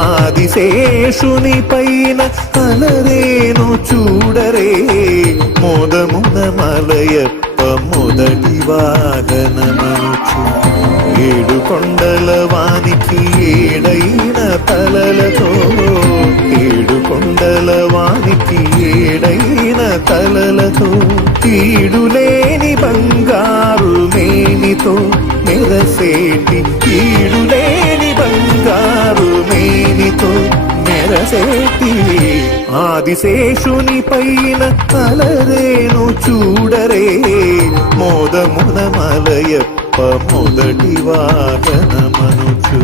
ఆదిశేషుని పైన అలరేను చూడరే మోదమున మలయప్ప మొదటి వాహనమనుచు ఏడు కొండల వానికి ఏడైన తలలతో ఏడు కొండల వానికి ఏడైన తలలతో తీడులేని బంగారు మేనితో మెరసేటి తీడులేని బంగారు మేనితో మెరసేటి ఆదిశేషుని పైన అలరేను చూడరే మోదమున మలయప్ప మొదటి వాహనమనుచు